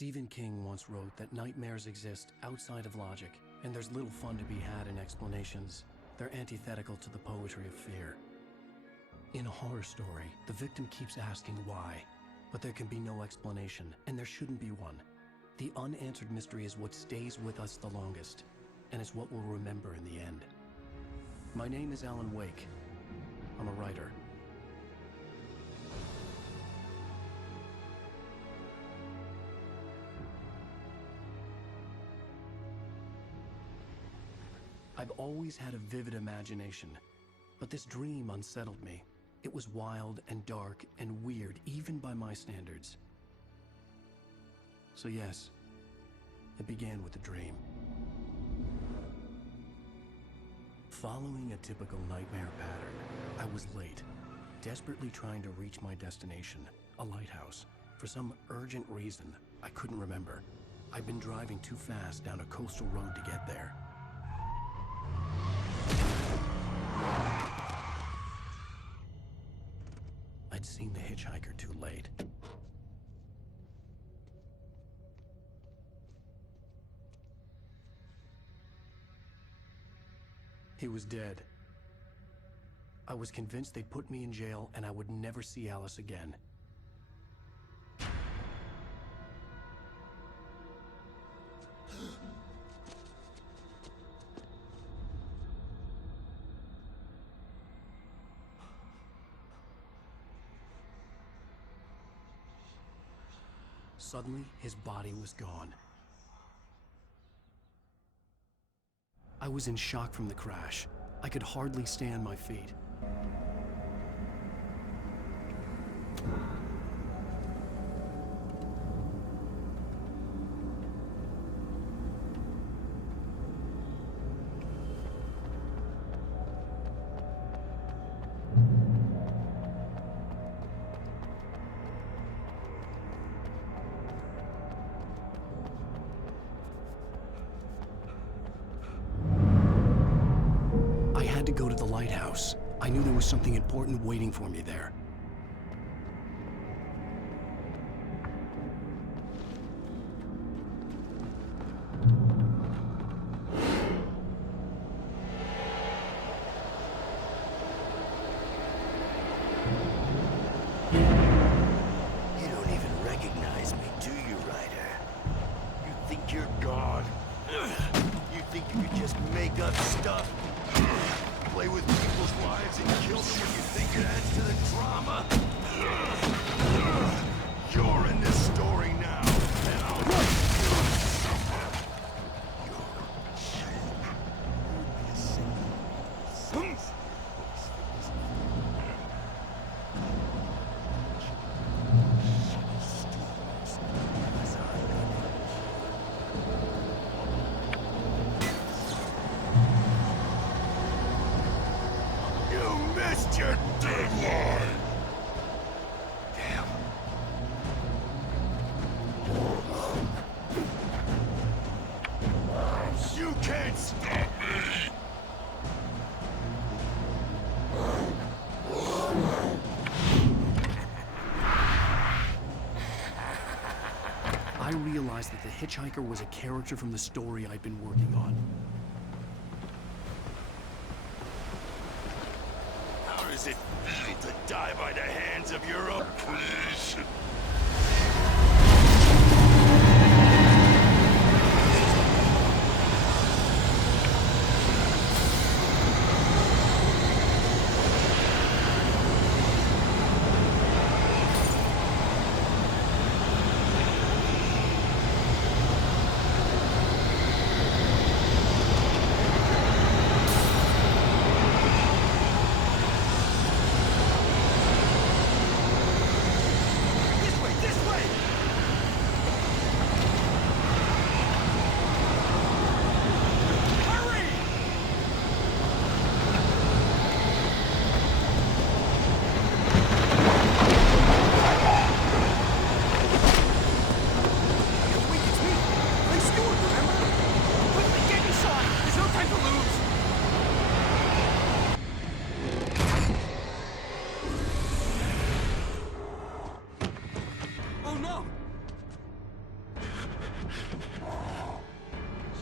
Stephen King once wrote that nightmares exist outside of logic, and there's little fun to be had in explanations. They're antithetical to the poetry of fear. In a horror story, the victim keeps asking why, but there can be no explanation, and there shouldn't be one. The unanswered mystery is what stays with us the longest, and it's what we'll remember in the end. My name is Alan Wake. I'm a writer. I've always had a vivid imagination, but this dream unsettled me. It was wild and dark and weird, even by my standards. So yes, it began with a dream. Following a typical nightmare pattern, I was late, desperately trying to reach my destination, a lighthouse. For some urgent reason, I couldn't remember. I'd been driving too fast down a coastal road to get there. I'd seen the hitchhiker too late. He was dead. I was convinced they'd put me in jail and I would never see Alice again. Suddenly, his body was gone. I was in shock from the crash. I could hardly stay on my feet. To go to the lighthouse. I knew there was something important waiting for me there. You don't even recognize me, do you, Ryder? You think you're God? You think you could just make up stuff? Play with people's lives and kill them when you think it adds to the drama? You're in this story now, and I'll make your deadline! Damn. You can't stop me! I realized that the hitchhiker was a character from the story I'd been working on. Does it feel to die by the hands of your own? Please. This way!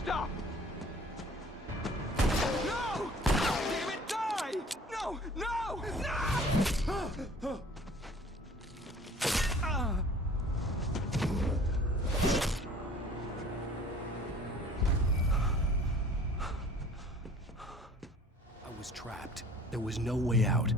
Stop! No! Damn it, die! No! No! No! I was trapped. There was no way out.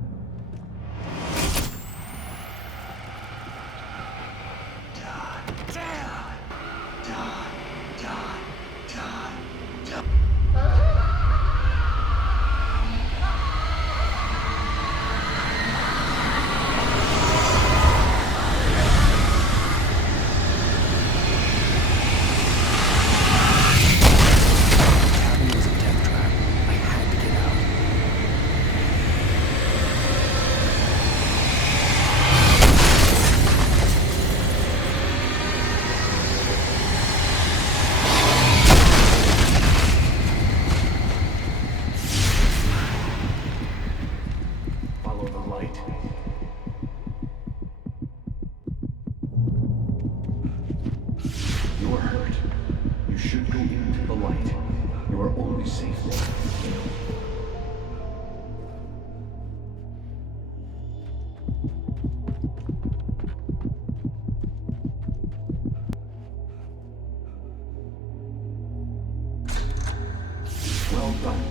Cabin was a death trap. I had to get out. Follow the light. You are hurt. You should go into the light. You are only safe now. Well done.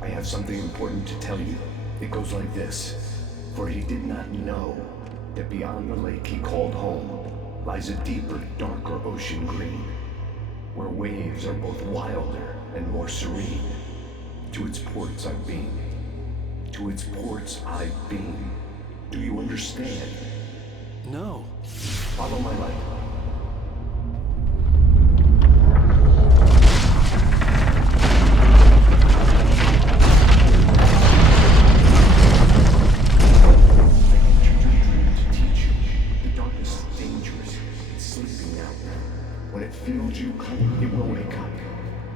I have something important to tell you. It goes like this. For he did not know that beyond the lake he called home lies a deeper, darker ocean green, where waves are both wilder and more serene. To its ports I've been. To its ports I've been. Do you understand? No. Follow my light. When it feels you coming, it will wake up.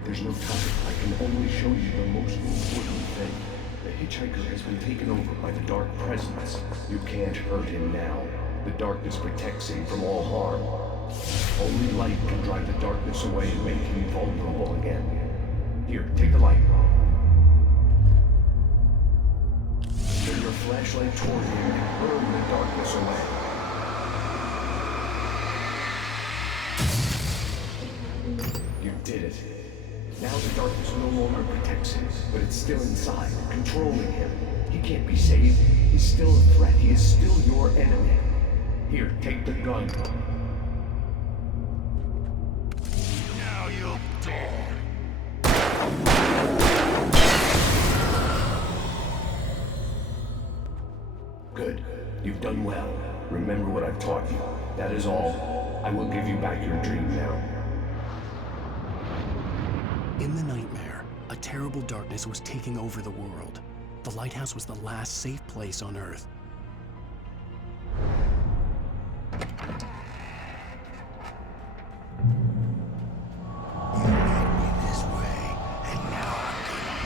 There's no time. I can only show you the most important thing. The hitchhiker has been taken over by the Dark Presence. You can't hurt him now. The darkness protects him from all harm. Only light can drive the darkness away and make him vulnerable again. Here, take the light. Turn your flashlight toward him and burn the darkness away. You did it. Now the darkness no longer protects him, but it's still inside, controlling him. He can't be saved. He's still a threat. He is still your enemy. Here, take the gun. Now you'll die. Good. You've done well. Remember what I've taught you. That is all. I will give you back your dream now. In the nightmare, a terrible darkness was taking over the world. The lighthouse was the last safe place on Earth. You made me this way, and now I'm gonna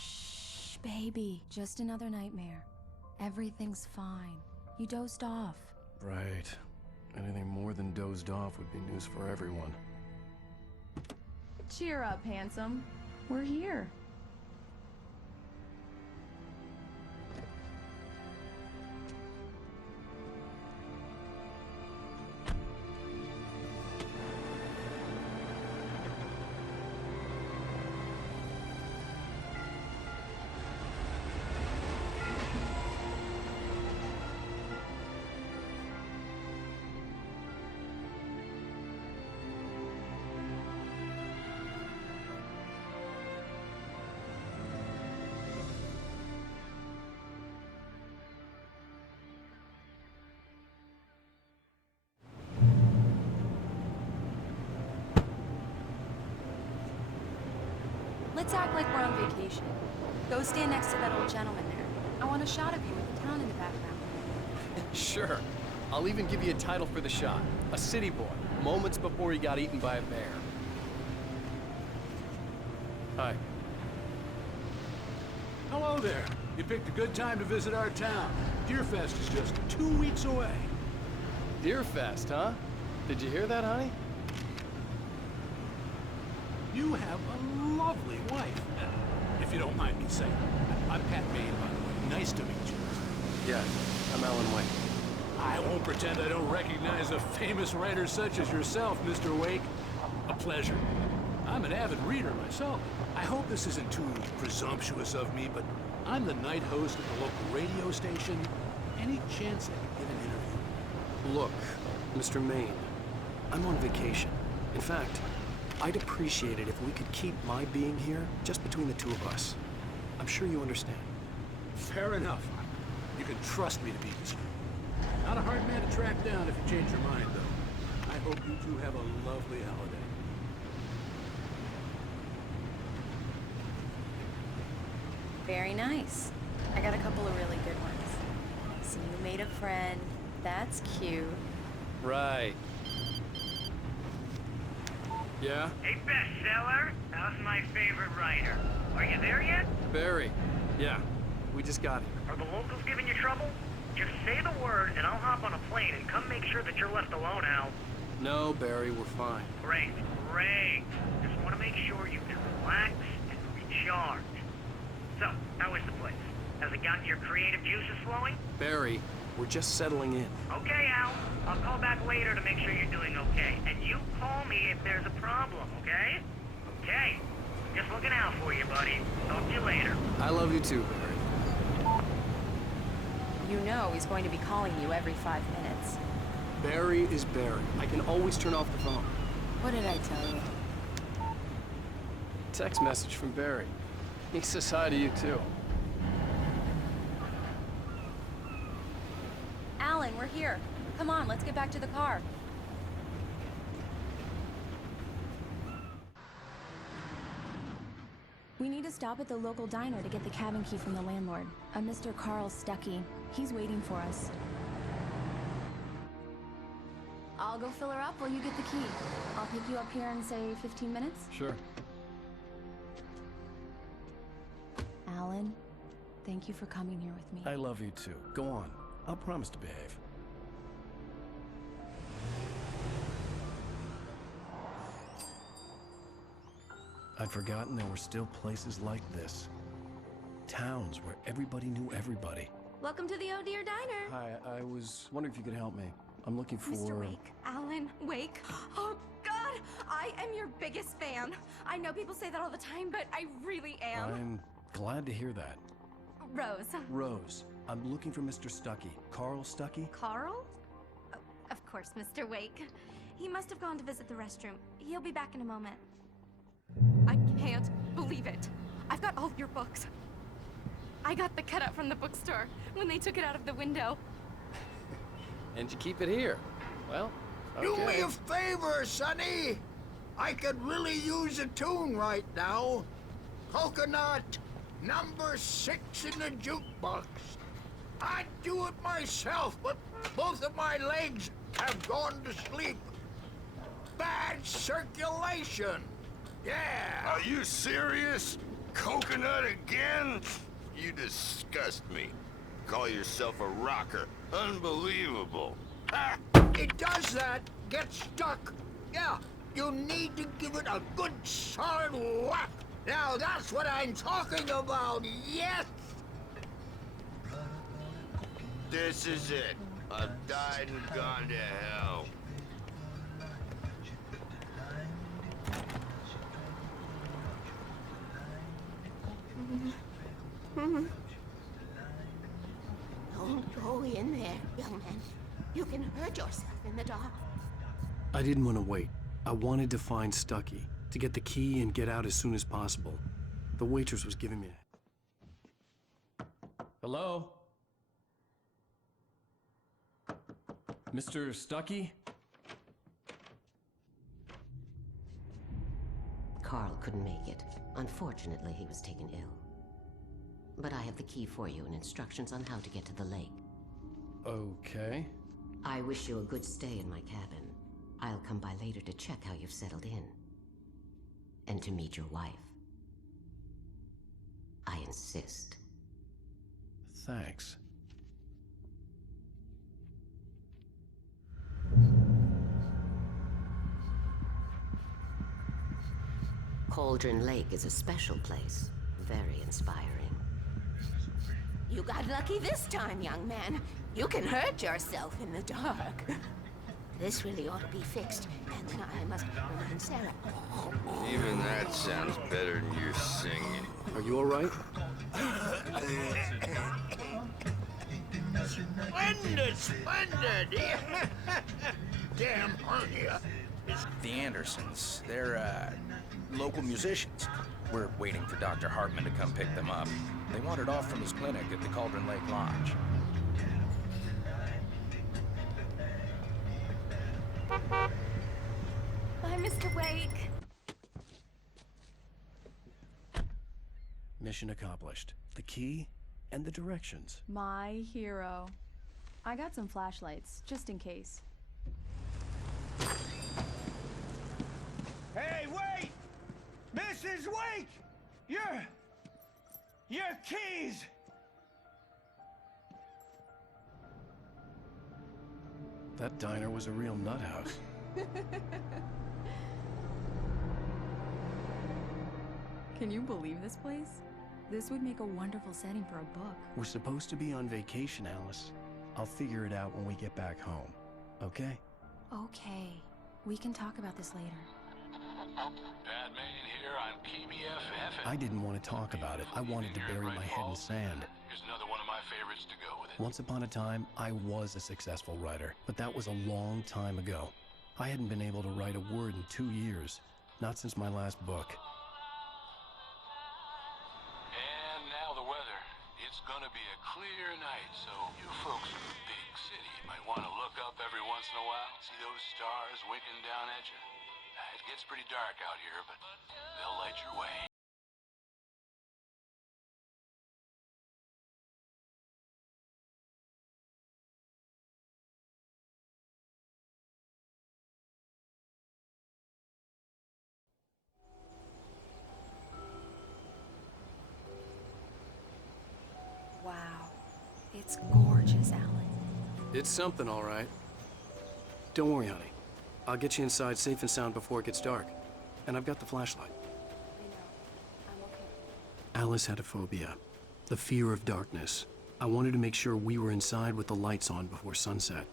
Shh, baby. Just another nightmare. Everything's fine. You dozed off. Right. Anything more than dozed off would be news for everyone. Cheer up, handsome. We're here. Let's act like we're on vacation. Go stand next to that old gentleman there. I want a shot of you with the town in the background. Sure. I'll even give you a title for the shot. A city boy, moments before he got eaten by a bear. Hi. Hello there. You picked a good time to visit our town. Deerfest is just 2 weeks away. Deerfest, huh? Did you hear that, honey? You have a lovely wife, if you don't mind me saying. I'm Pat Maine, by the way. Nice to meet you. Yeah, I'm Alan Wake. I won't pretend I don't recognize a famous writer such as yourself, Mr. Wake. A pleasure. I'm an avid reader myself. I hope this isn't too presumptuous of me, but I'm the night host at the local radio station. Any chance I could get an interview? Look, Mr. Maine, I'm on vacation. In fact, I'd appreciate it if we could keep my being here just between the two of us. I'm sure you understand. Fair enough. You can trust me to be discreet. Not a hard man to track down if you change your mind, though. I hope you two have a lovely holiday. Very nice. I got a couple of really good ones. So you made a friend. That's cute. Right. Yeah? Hey, bestseller, how's my favorite writer? Are you there yet? Barry. Yeah. We just got here. Are the locals giving you trouble? Just say the word and I'll hop on a plane and come make sure that you're left alone, Al. No, Barry, we're fine. Great, great. Just want to make sure you can relax and recharge. So, how is the place? Has it gotten your creative juices flowing? Barry, we're just settling in. Okay, Al. I'll call back later to make sure you're doing okay. And you call me if there's a problem, okay? Okay. Just looking out for you, buddy. Talk to you later. I love you too, Barry. You know he's going to be calling you every 5 minutes. Barry is Barry. I can always turn off the phone. What did I tell you? Text message from Barry. He says hi to you too. Alan, we're here. Come on, let's get back to the car. We need to stop at the local diner to get the cabin key from the landlord, a Mr. Carl Stuckey. He's waiting for us. I'll go fill her up while you get the key. I'll pick you up here in, say, 15 minutes? Sure. Alan, thank you for coming here with me. I love you too. Go on. I'll promise to behave. I'd forgotten there were still places like this. Towns where everybody knew everybody. Welcome to the Oh Dear Diner. Hi, I was wondering if you could help me. I'm looking for... Mr. Wake. Alan Wake. Oh, God! I am your biggest fan. I know people say that all the time, but I really am. I'm glad to hear that. Rose. Rose, I'm looking for Mr. Stuckey. Carl Stuckey? Carl? Oh, of course, Mr. Wake. He must have gone to visit the restroom. He'll be back in a moment. I can't believe it. I've got all your books. I got the cutout from the bookstore when they took it out of the window. And you keep it here. Well, okay. Do me a favor, Sonny. I could really use a tune right now. Coconut, number 6 in the jukebox. I'd do it myself, but both of my legs have gone to sleep. Bad circulation. Yeah! Are you serious? Coconut again? You disgust me. Call yourself a rocker. Unbelievable. Ha! It does that. Get stuck. Yeah, you need to give it a good solid whack. Now that's what I'm talking about, yes! This is it. I've died and gone to hell. Don't go in there, young man. You can hurt yourself in the dark. I didn't want to wait. I wanted to find Stucky, to get the key and get out as soon as possible. The waitress was giving me Hello? Mr. Stucky? Carl couldn't make it. Unfortunately, he was taken ill. But I have the key for you and instructions on how to get to the lake. Okay. I wish you a good stay in my cabin. I'll come by later to check how you've settled in. And to meet your wife. I insist. Thanks. Cauldron Lake is a special place. Very inspiring. You got lucky this time, young man. You can hurt yourself in the dark. This really ought to be fixed, and then I must remind Sarah. Even that sounds better than your singing. Are you all right? Splendid, splendid! Damn hernia. The Andersons. They're, local musicians. We're waiting for Dr. Hartman to come pick them up. They wandered off from his clinic at the Cauldron Lake Lodge. Bye, Mr. Wake. Mission accomplished. The key and the directions. My hero. I got some flashlights, just in case. Hey, wait! Mrs. Wake! Your keys! That diner was a real nut house. Can you believe this place? This would make a wonderful setting for a book. We're supposed to be on vacation, Alice. I'll figure it out when we get back home. Okay? Okay. We can talk about this later. Batman here on KBFF. I didn't want to talk about it. I wanted to bury my head in sand. Here's another one of my favorites to go with it. Once upon a time, I was a successful writer, but that was a long time ago. I hadn't been able to write a word in 2 years. Not since my last book. And now the weather. It's gonna be a clear night, so you folks in the big city might want to look up every once in a while. See those stars winking down at you? It gets pretty dark out here, but they'll light your way. Wow. It's gorgeous, Alan. It's something, all right. Don't worry, honey. I'll get you inside safe and sound before it gets dark. And I've got the flashlight. I'm okay. Alice had a phobia. The fear of darkness. I wanted to make sure we were inside with the lights on before sunset.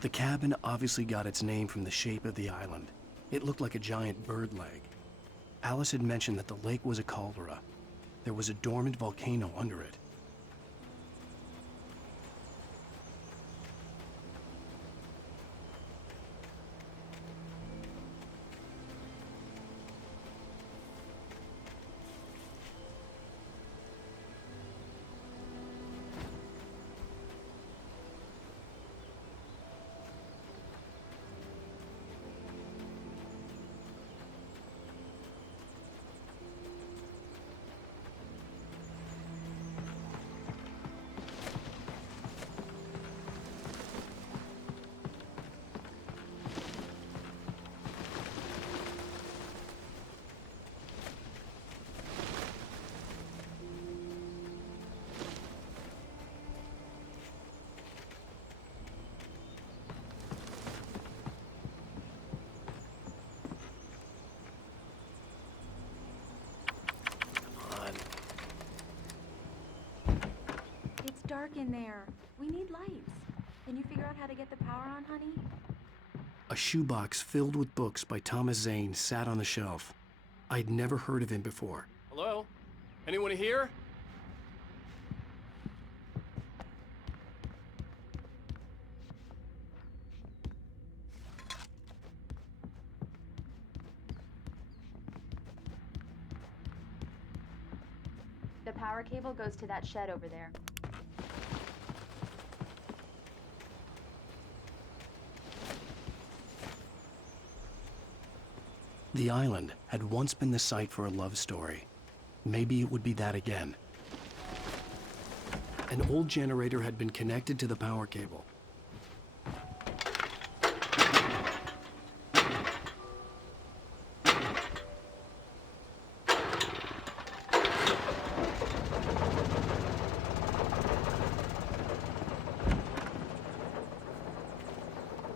The cabin obviously got its name from the shape of the island. It looked like a giant bird leg. Alice had mentioned that the lake was a caldera. There was a dormant volcano under it. dark in there. We need lights. Can you figure out how to get the power on, honey? A shoebox filled with books by Thomas Zane sat on the shelf. I'd never heard of him before. Hello? Anyone here? The power cable goes to that shed over there. The island had once been the site for a love story. Maybe it would be that again. An old generator had been connected to the power cable.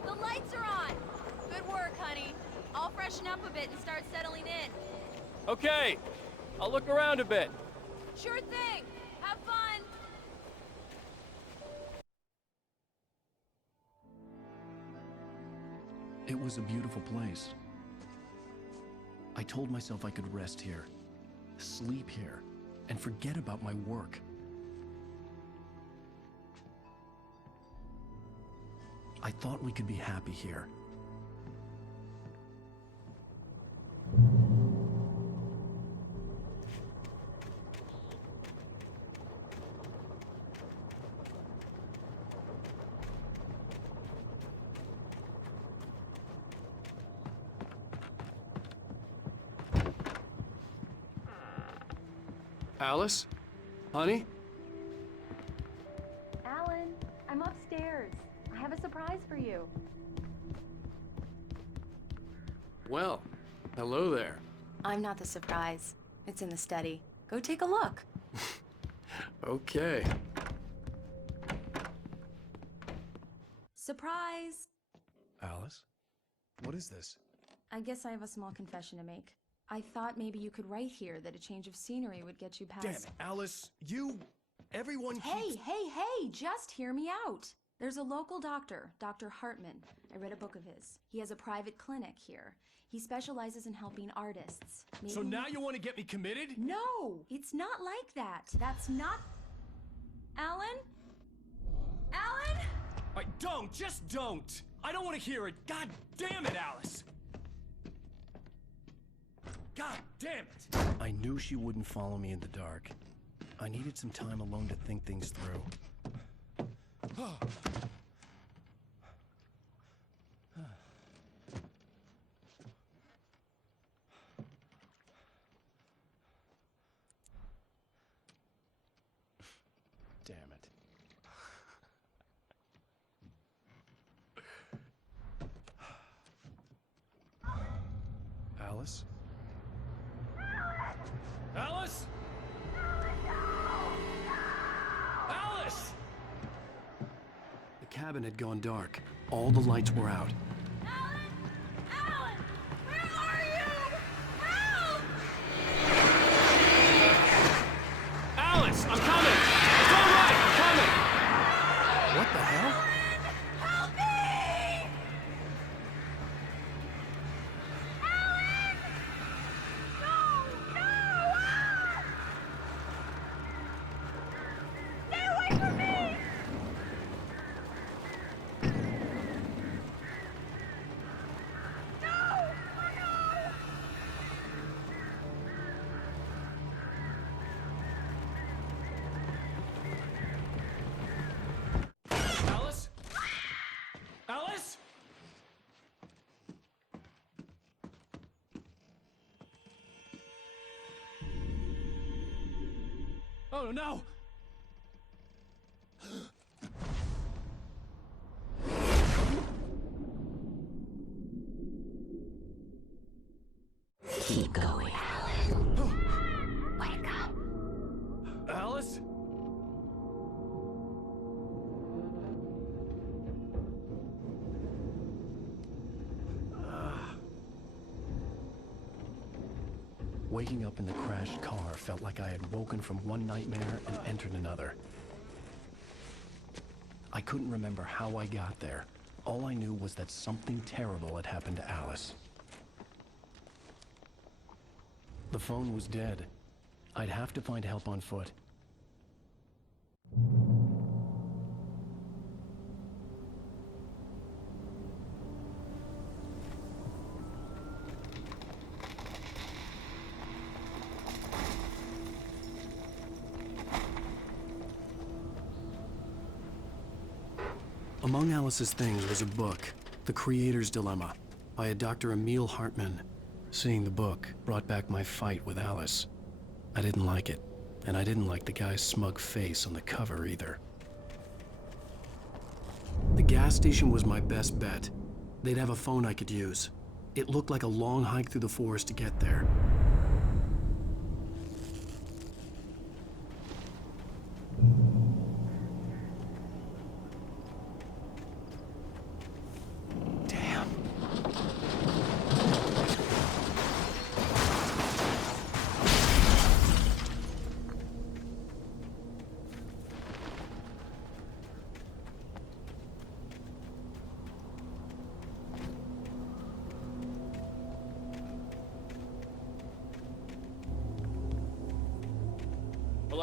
The lights are on! Good work, honey. I'll freshen up a bit and start settling in. Okay, I'll look around a bit. Sure thing! Have fun! It was a beautiful place. I told myself I could rest here, sleep here, and forget about my work. I thought we could be happy here. Alice? Honey? Alan, I'm upstairs. I have a surprise for you. Well, hello there. I'm not the surprise. It's in the study. Go take a look. Okay. Surprise! Alice? What is this? I guess I have a small confession to make. I thought maybe you could write here that a change of scenery would get you past... Damn it, Alice, everyone keeps... Hey, just hear me out. There's a local doctor, Dr. Hartman. I read a book of his. He has a private clinic here. He specializes in helping artists. Maybe... So now you want to get me committed? No, it's not like that. That's not... Alan? Alan? Just don't! I don't want to hear it! God damn it, Alice! God damn it! I knew she wouldn't follow me in the dark. I needed some time alone to think things through. Damn it. Alice? Alice? Alice! The cabin had gone dark. All the lights were out. Alan! Where are you? Help! Alice, I'm coming! It's all right, I'm coming! What the hell? Help me! Alan! No! Ah! Stay away from me! No! Oh, no! Alice? Alice? Oh no! Keep going, Alan. Wake up. Alice? Waking up in the crashed car felt like I had woken from one nightmare and entered another. I couldn't remember how I got there. All I knew was that something terrible had happened to Alice. The phone was dead. I'd have to find help on foot. Among Alice's things was a book, The Creator's Dilemma, by a Dr. Emil Hartman. Seeing the book brought back my fight with Alice. I didn't like it, and I didn't like the guy's smug face on the cover either. The gas station was my best bet. They'd have a phone I could use. It looked like a long hike through the forest to get there.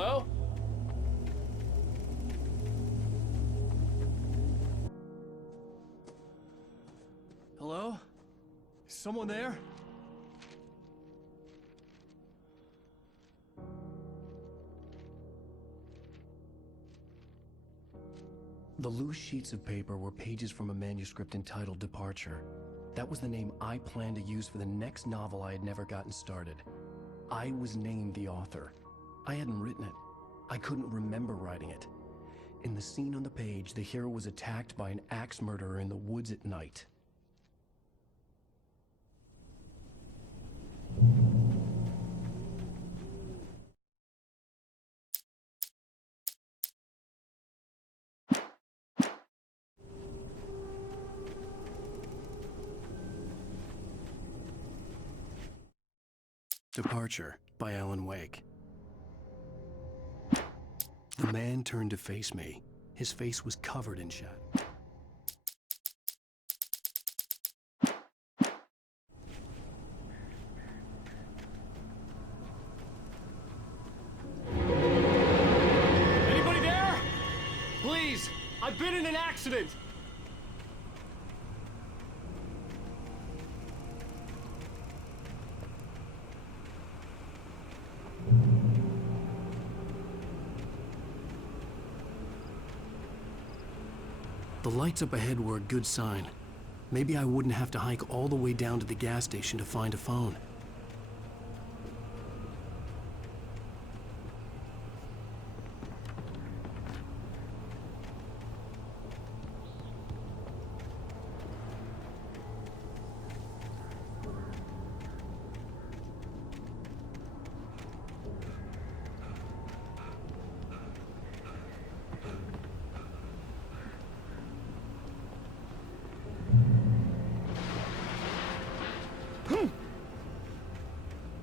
Hello? Hello? Is someone there? The loose sheets of paper were pages from a manuscript entitled Departure. That was the name I planned to use for the next novel I had never gotten started. I was named the author. I hadn't written it. I couldn't remember writing it. In the scene on the page, the hero was attacked by an axe murderer in the woods at night. Departure by Alan Wake. The man turned to face me. His face was covered in shadow. Anybody there? Please, I've been in an accident. The lights up ahead were a good sign. Maybe I wouldn't have to hike all the way down to the gas station to find a phone.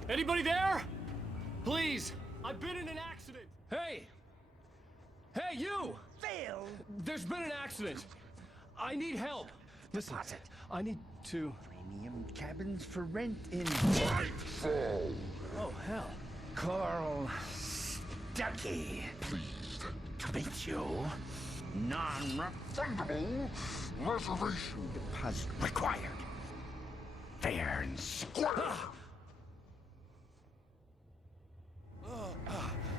Anybody there? Please, I've been in an accident. Hey! Hey, you! Phil! There's been an accident. I need help. Listen, I need to... Premium cabins for rent in Nightfall. Oh, hell. Carl Stuckey. Pleased To meet you. Non-refundable reservation deposit required. Fair and square.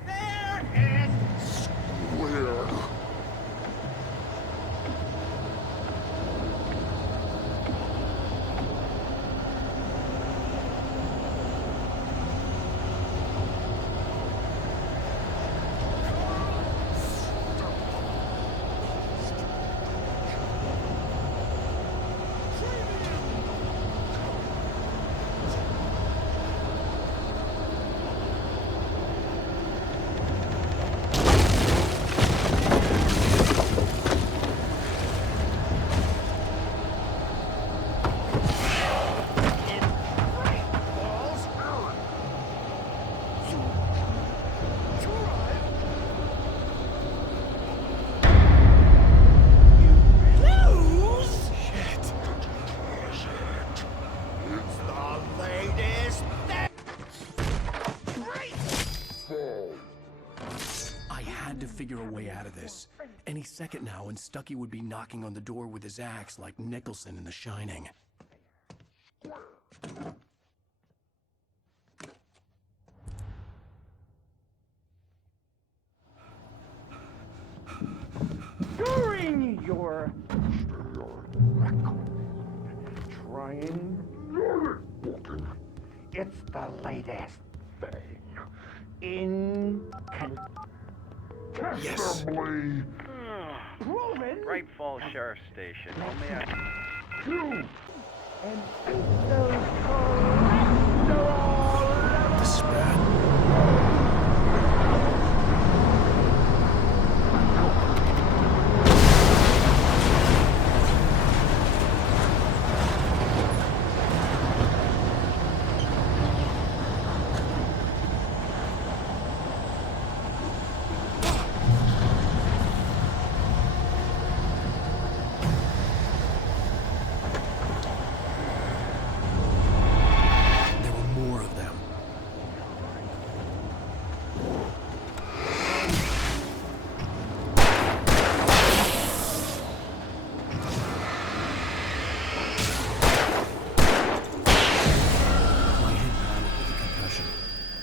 Fair and square. Any second now, and Stucky would be knocking on the door with his axe like Nicholson in The Shining. During your record, trying it's the latest thing. Incontestably proven. Bright Falls Sheriff Station. Only True. And beat those cholesterol. This is bad.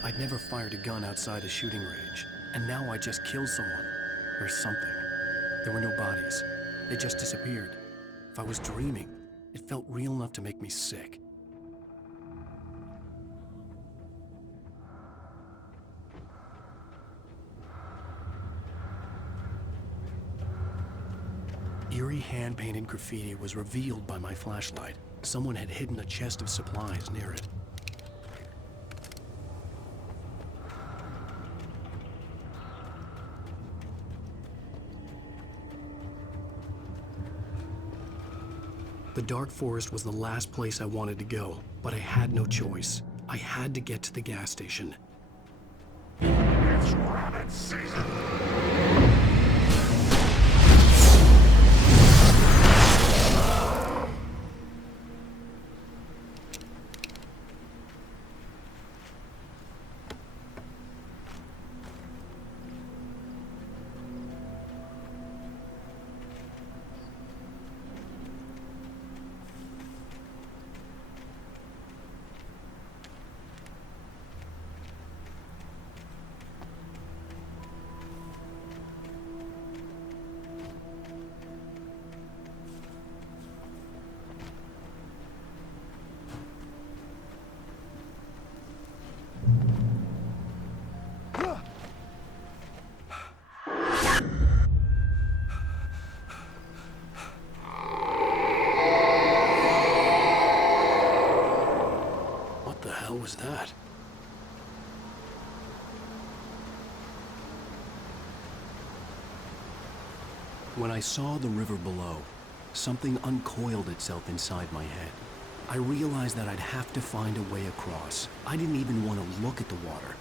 I'd never fired a gun outside a shooting range, and now I just killed someone. Or something. There were no bodies. They just disappeared. If I was dreaming, it felt real enough to make me sick. Eerie hand-painted graffiti was revealed by my flashlight. Someone had hidden a chest of supplies near it. The dark forest was the last place I wanted to go, but I had no choice. I had to get to the gas station. It's rabbit season. Was that? When I saw the river below, something uncoiled itself inside my head. I realized that I'd have to find a way across. I didn't even want to look at the water.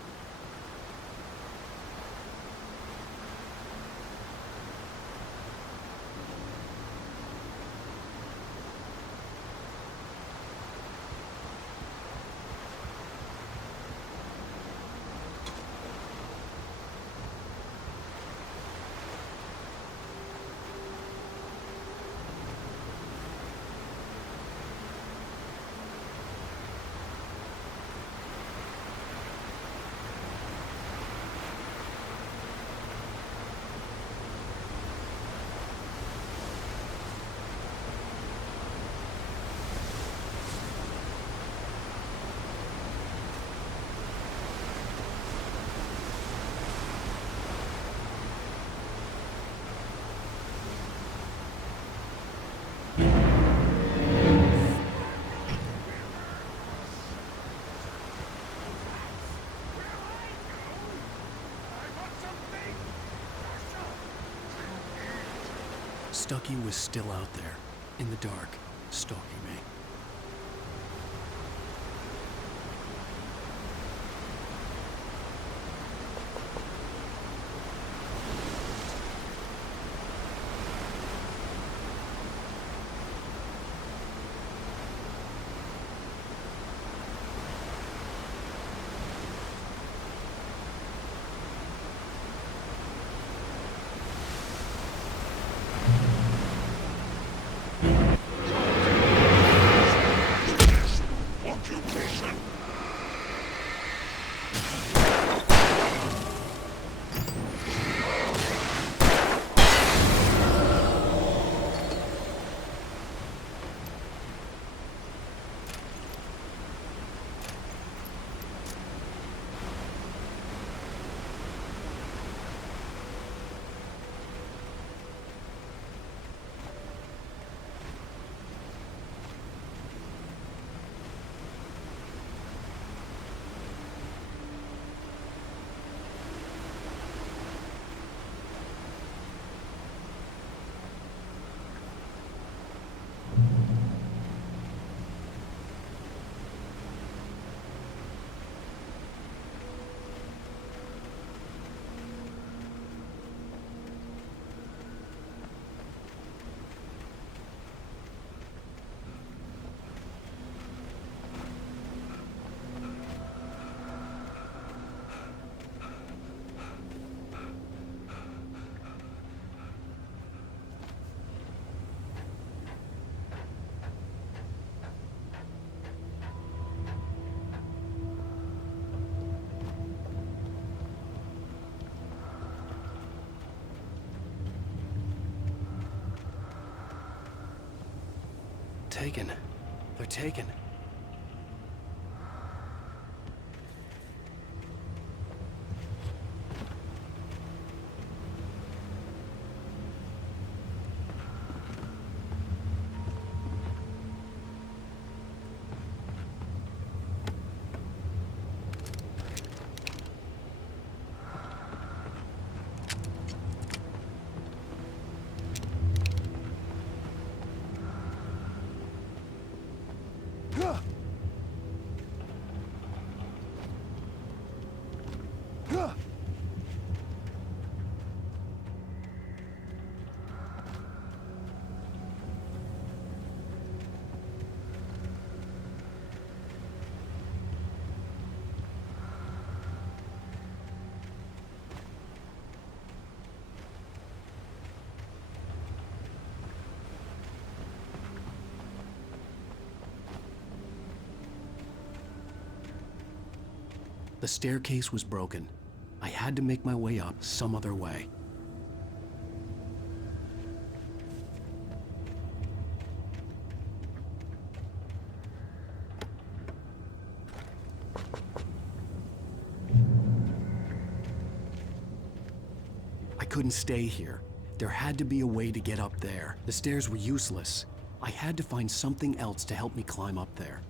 Stucky was still out there, in the dark, stalking me. taken. They're taken. The staircase was broken. I had to make my way up some other way. I couldn't stay here. There had to be a way to get up there. The stairs were useless. I had to find something else to help me climb up there.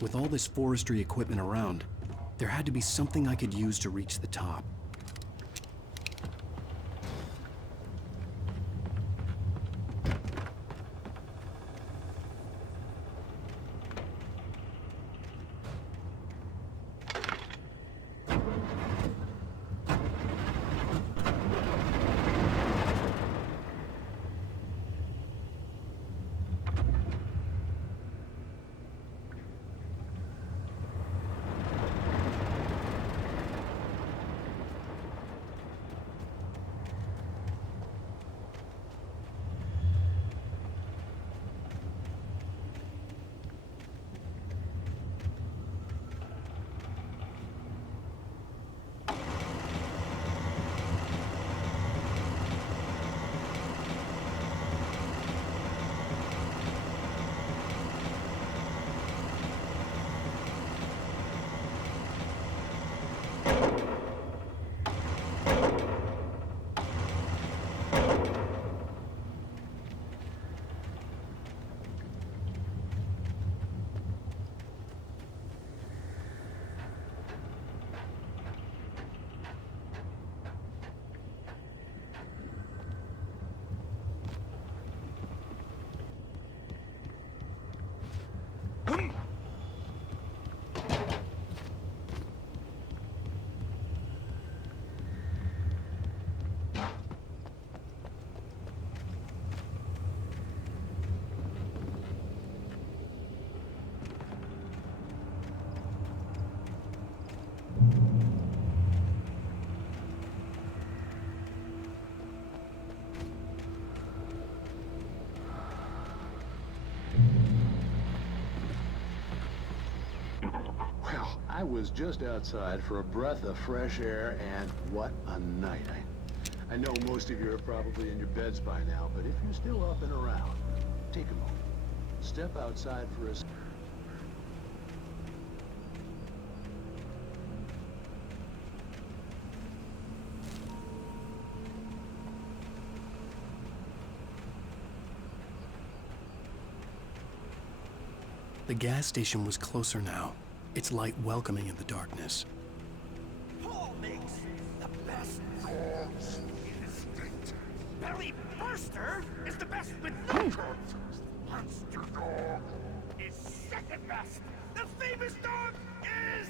With all this forestry equipment around, there had to be something I could use to reach the top. I was just outside for a breath of fresh air, and what a night. I know most of you are probably in your beds by now, but if you're still up and around, take a moment. Step outside for a second. The gas station was closer now. Its light welcoming in the darkness. Paul makes the best dogs in the state. Belly Burster is the best with no contest. Monster Dog is second best. The famous dog is...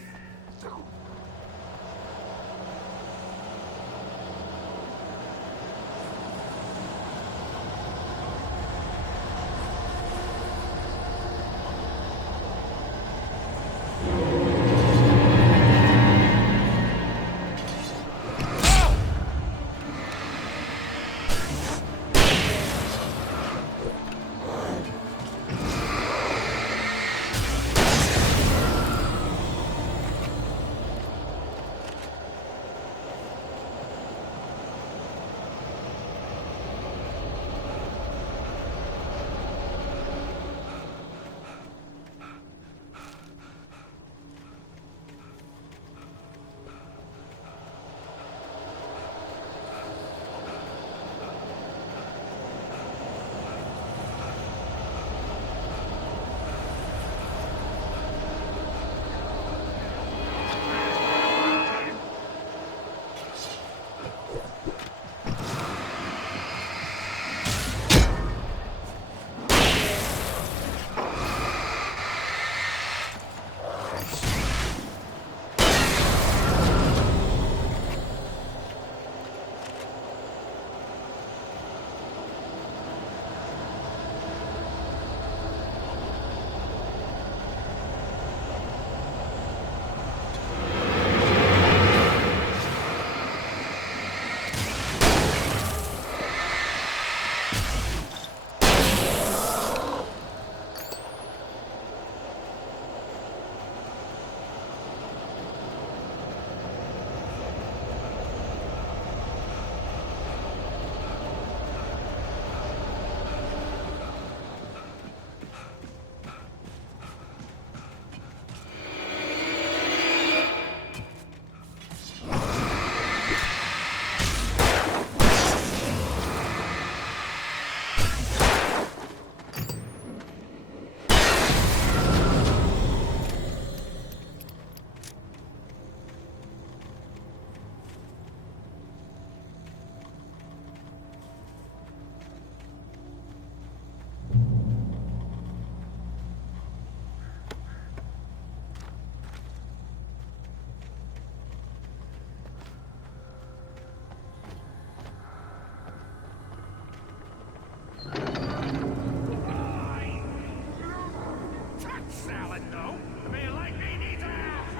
Salad, no. A man like me needs a house.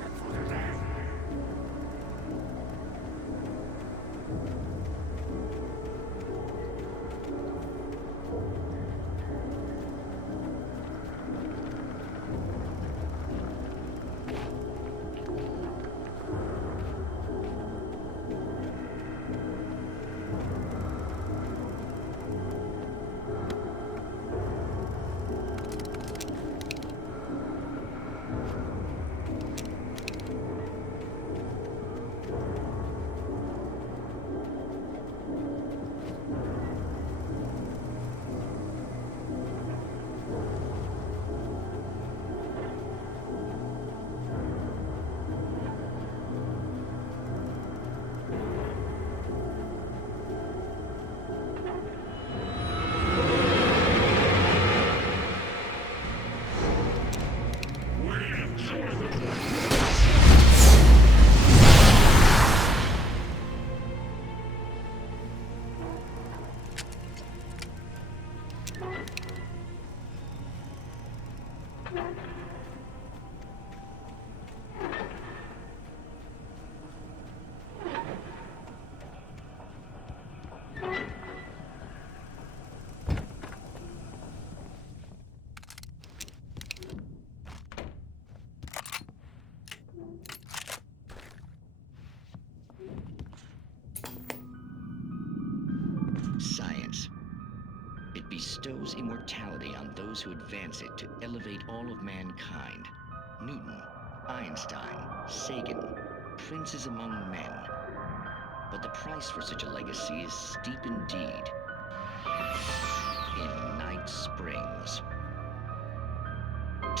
That's what it is. Science. It bestows immortality on those who advance it to elevate all of mankind. Newton, Einstein, Sagan, princes among men. But the price for such a legacy is steep indeed. In Night Springs.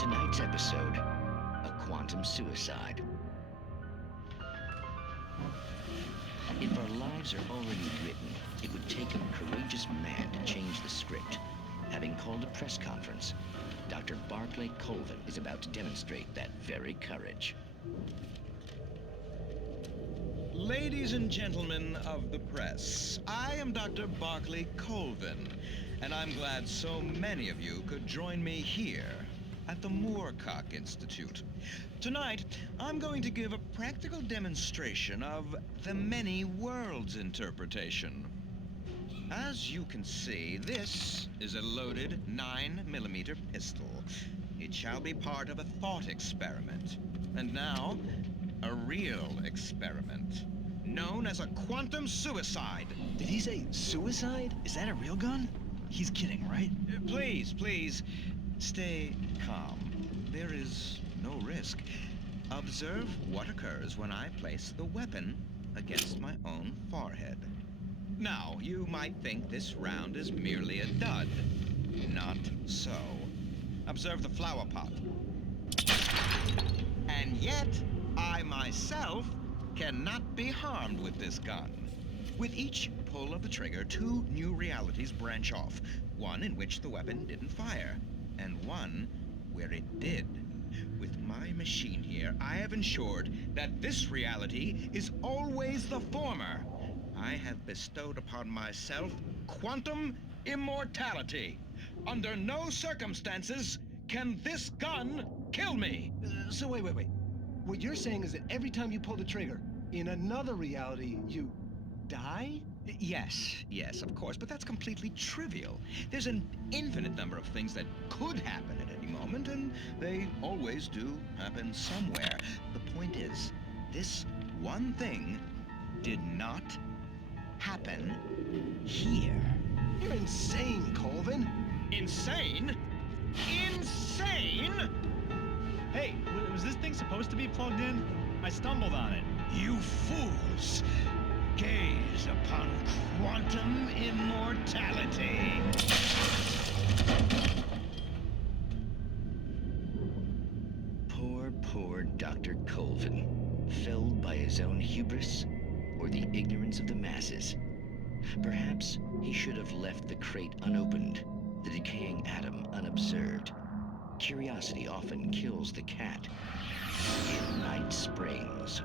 tonight's episode, a quantum suicide. If our lives are already written, it would take a courageous man to change the script. Having called a press conference, Dr. Barclay Colvin is about to demonstrate that very courage. Ladies and gentlemen of the press, I am Dr. Barclay Colvin, and I'm glad so many of you could join me here at the Moorcock Institute. Tonight, I'm going to give a practical demonstration of the many worlds interpretation. As you can see, this is a loaded 9mm pistol. It shall be part of a thought experiment. And now, a real experiment, known as a quantum suicide. Did he say suicide? Is that a real gun? He's kidding, right? Please, stay calm. There is no risk. Observe what occurs when I place the weapon against my own forehead. Now, you might think this round is merely a dud. Not so. Observe the flower pot. And yet, I myself cannot be harmed with this gun. With each pull of the trigger, 2 new realities branch off. One in which the weapon didn't fire, and one where it did. With my machine here, I have ensured that this reality is always the former. I have bestowed upon myself quantum immortality. Under no circumstances can this gun kill me. So wait. What you're saying is that every time you pull the trigger, in another reality, you die? Yes, of course, but that's completely trivial. There's an infinite number of things that could happen at any moment, and they always do happen somewhere. The point is, this one thing did not happen here. You're insane, Colvin. Insane? Insane? Hey, was this thing supposed to be plugged in? I stumbled on it. You fools! Gaze upon quantum immortality. Poor Dr. Colvin, felled by his own hubris or the ignorance of the masses. Perhaps he should have left the crate unopened, the decaying atom unobserved. Curiosity often kills the cat. In Night Springs.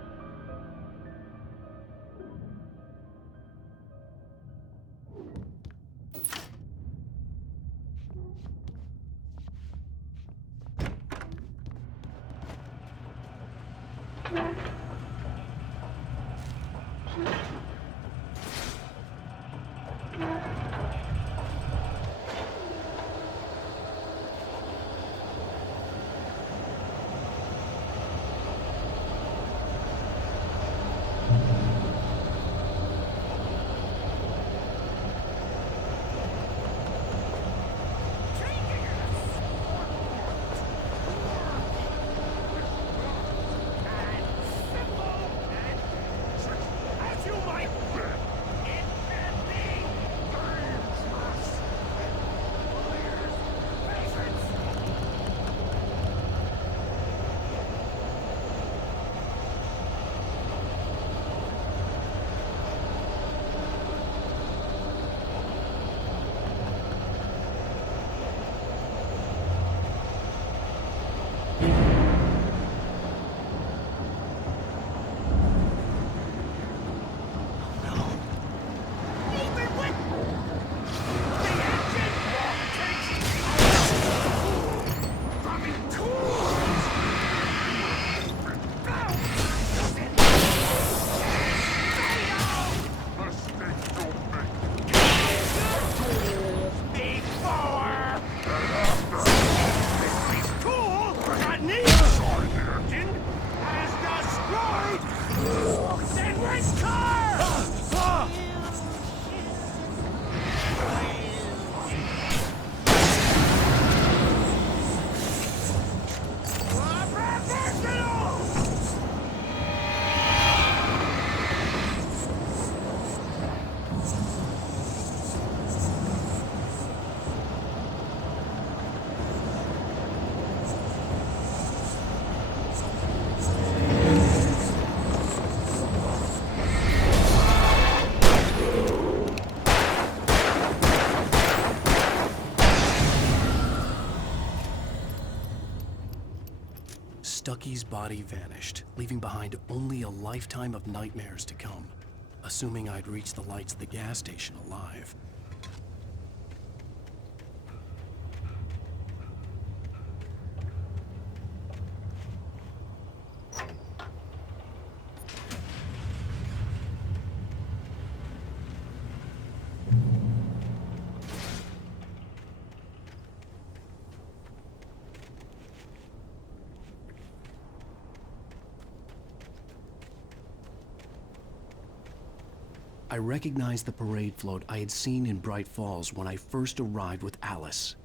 Stucky's body vanished, leaving behind only a lifetime of nightmares to come, assuming I'd reached the lights of the gas station alive. I recognized the parade float I had seen in Bright Falls when I first arrived with Alice.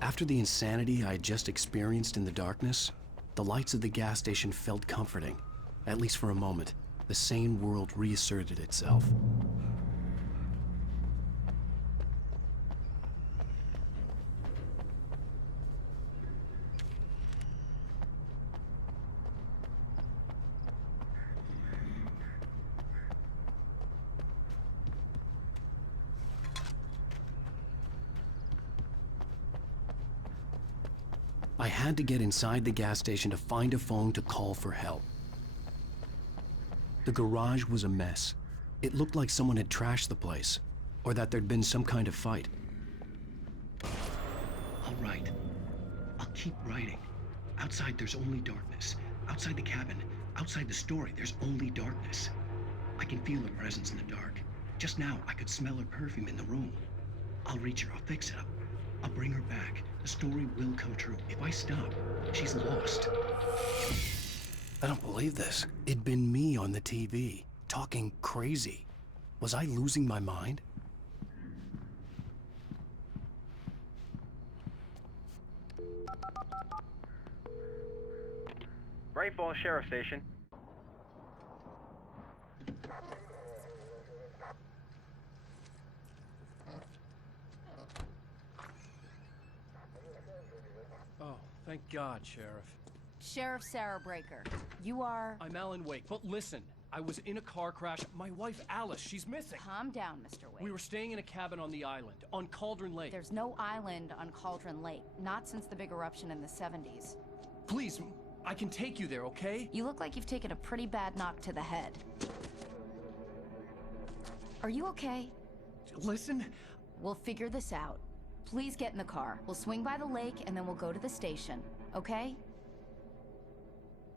After the insanity I had just experienced in the darkness, the lights of the gas station felt comforting. At least for a moment, the sane world reasserted itself. I had to get inside the gas station to find a phone to call for help. The garage was a mess. It looked like someone had trashed the place, or that there'd been some kind of fight. All right. I'll keep writing. Outside, there's only darkness. Outside the cabin, outside the story, there's only darkness. I can feel her presence in the dark. Just now, I could smell her perfume in the room. I'll reach her. I'll fix it up. I'll bring her back. The story will come true. If I stop, she's lost. I don't believe this. It'd been me on the TV, talking crazy. Was I losing my mind? Bright Falls Sheriff Station. Oh, thank God, Sheriff. Sheriff Sarah Breaker. You are... I'm Alan Wake, but listen. I was in a car crash. My wife, Alice, she's missing. Calm down, Mr. Wake. We were staying in a cabin on the island, on Cauldron Lake. There's no island on Cauldron Lake. Not since the big eruption in the 70s. Please, I can take you there, okay? You look like you've taken a pretty bad knock to the head. Are you okay? Listen. We'll figure this out. Please get in the car. We'll swing by the lake and then we'll go to the station, okay?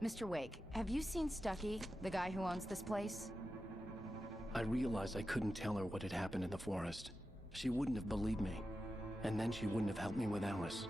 Mr. Wake, have you seen Stucky, the guy who owns this place? I realized I couldn't tell her what had happened in the forest. She wouldn't have believed me. And then she wouldn't have helped me with Alice.